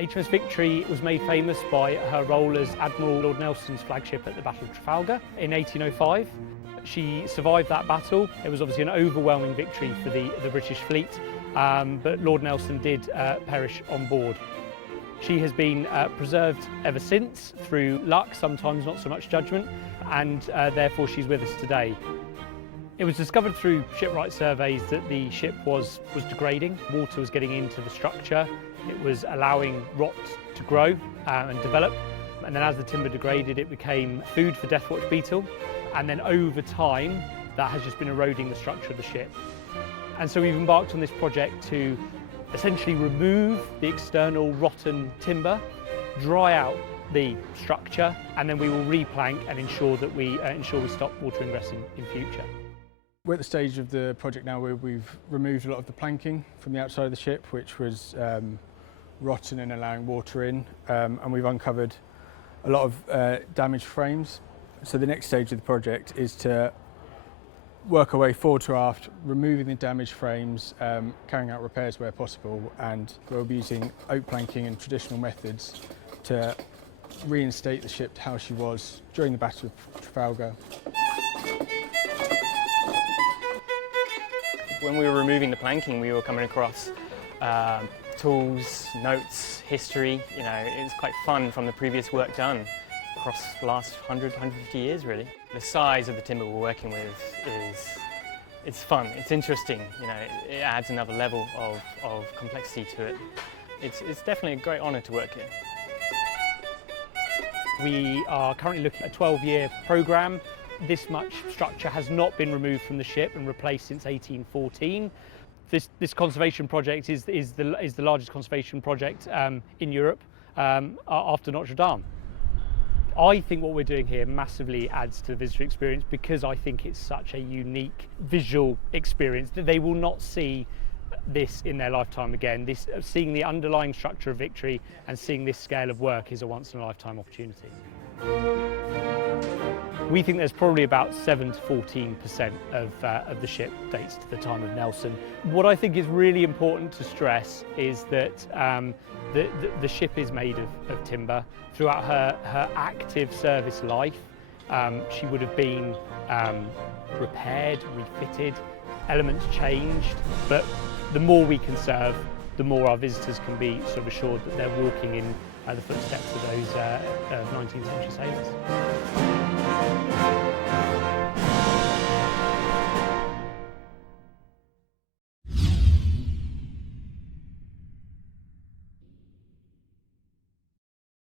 HMS Victory was made famous by her role as Admiral Lord Nelson's flagship at the Battle of Trafalgar in 1805. She survived that battle. It was obviously an overwhelming victory for the British fleet, but Lord Nelson did perish on board. She has been preserved ever since through luck, sometimes not so much judgment, and therefore she's with us today. It was discovered through shipwright surveys that the ship was degrading. Water was getting into the structure. It was allowing rot to grow and develop. And then as the timber degraded, it became food for deathwatch beetle. And then over time, that has just been eroding the structure of the ship. And so we've embarked on this project to essentially remove the external rotten timber, dry out the structure, and then we will replank and ensure that we stop water ingress in future. We're at the stage of the project now where we've removed a lot of the planking from the outside of the ship, which was rotten and allowing water in, and we've uncovered a lot of damaged frames. So the next stage of the project is to work our way forward to aft, removing the damaged frames, carrying out repairs where possible, and we'll be using oak planking and traditional methods to reinstate the ship to how she was during the Battle of Trafalgar. When we were removing the planking, we were coming across tools, notes, history. You know, it was quite fun from the previous work done across the last 100, 150 years, really. The size of the timber we're working with it's fun, it's interesting. You know, it adds another level of complexity to it. It's definitely a great honour to work here. We are currently looking at a 12-year programme. This much structure has not been removed from the ship and replaced since 1814. This conservation project is the largest conservation project in Europe after Notre Dame. I think what we're doing here massively adds to the visitor experience because I think it's such a unique visual experience that they will not see this in their lifetime again. Seeing the underlying structure of Victory and seeing this scale of work is a once-in-a-lifetime opportunity. We think there's probably about 7 to 14% of the ship dates to the time of Nelson. What I think is really important to stress is that the ship is made of timber. Throughout her active service life, she would have been repaired, refitted, elements changed, but the more we conserve, the more our visitors can be sort of assured that they're walking in the footsteps of those 19th century sailors.